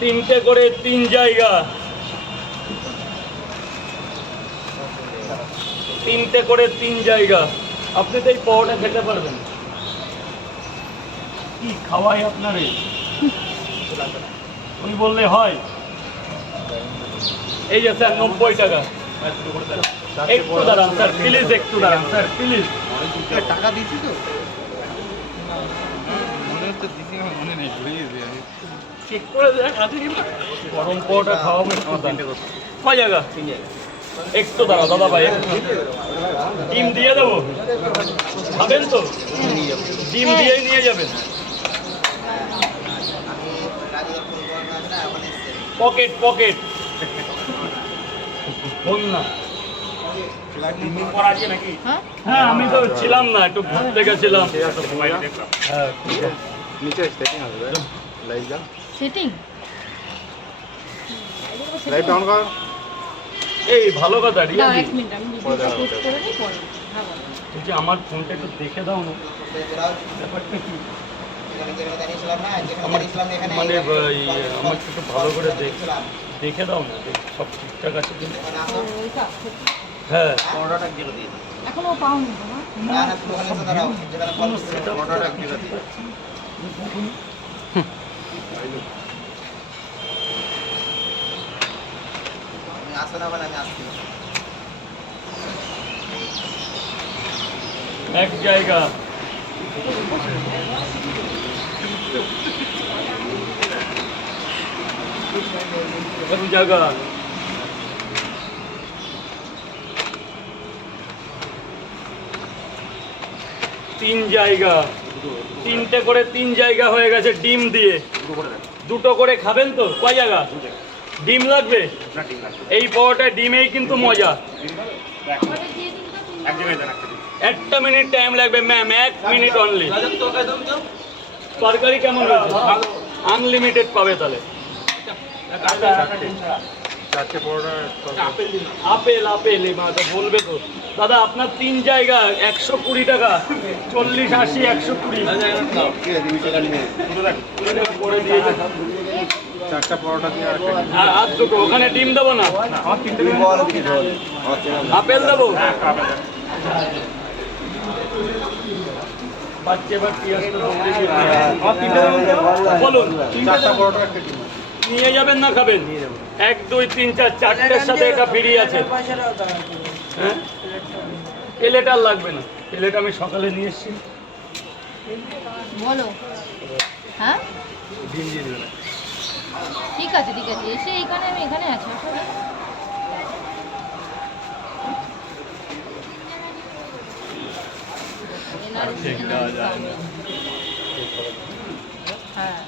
তিনটে করে 3 জায়গা, তিনটে করে 3 জায়গা। আপনি তো এই পাওয়াটা খেতে পারবেন। কি খাওয়াই আপনারে, উনি বললে হয়। এই যে স্যার 90 টাকা। একটু দাঁড়ান স্যার প্লিজ, একটু দাঁড়ান স্যার প্লিজ। টাকা দিচ্ছি তো মনে হচ্ছে দিচ্ছি, মনে নেই, ভুলে গেছি আমি। চেক করে দেখ আছে কি গরম পাওয়াটা খাওয়াবো। কয় জায়গা? একটু দাঁড়া দাদা ভাই, ডিম দিয়ে দেবো, খাবেন তো? ডিম দিয়েই নিয়ে যাবেন। পকেট পকেট ফোন না। হ্যাঁ আমি তো ছিলাম না, একটু ঘুরতে গেছিলাম। হ্যাঁ নিচে সেটিং হবে, লাইভ যা সেটিং লাইভ ডাউন কর। এই ভালো কথা রিয়া, এক মিনিট আমি ভিডিওটা পোস্ট করে দিই পরে। হ্যাঁ বলো। বলছি আমার ফোনটা একটু দেখে দাও না, ব্যাপারটা কি আমার মানে আমাকে একটু ভালো করে দেখে দাও না, সব ঠিকঠাক আছে কিন্তু। ও, এটা হ্যাঁ এখনো পাওনি তো না? এক জায়গা, এক জায়গা, তিন জায়গা, তিনটে করে 3 জায়গা হয়ে গেছে ডিম দিয়ে। দুটো করে খাবেন তো? কয় জায়গা ডিম লাগবে? এই পাওয়াটা ডিমেই কিন্তু মজা। একটা মিনিট টাইম লাগবে ম্যাম, 1 মিনিট অনলি। তরকারি কেমন হয়েছে? আনলিমিটেড পাবে তাহলে। আপেল আপেল বলবে তো দাদা আপনার 3 জায়গা 120 টাকা, 40 80 120 চারটা পরোটা দিয়ে আর দুটো ওখানে ডিম দেবো না, আপেল দেবো। বাচ্চা বাচ্চি বলুন, চারটা পরোটা একটা ডিম নিয়ে যাবেন না খাবেন? 1 2 3 4 চারটের সাথে এটা ফ্রি আছে। হ্যাঁ প্লেট আর লাগবে না, প্লেট আমি সকালে নিয়ে এসেছি। বলো। হ্যাঁ ডিম দিয়ে দেবেন। ঠিক আছে ঠিক আছে, এসে এইখানে আমি এখানে আছি আসলে। হ্যাঁ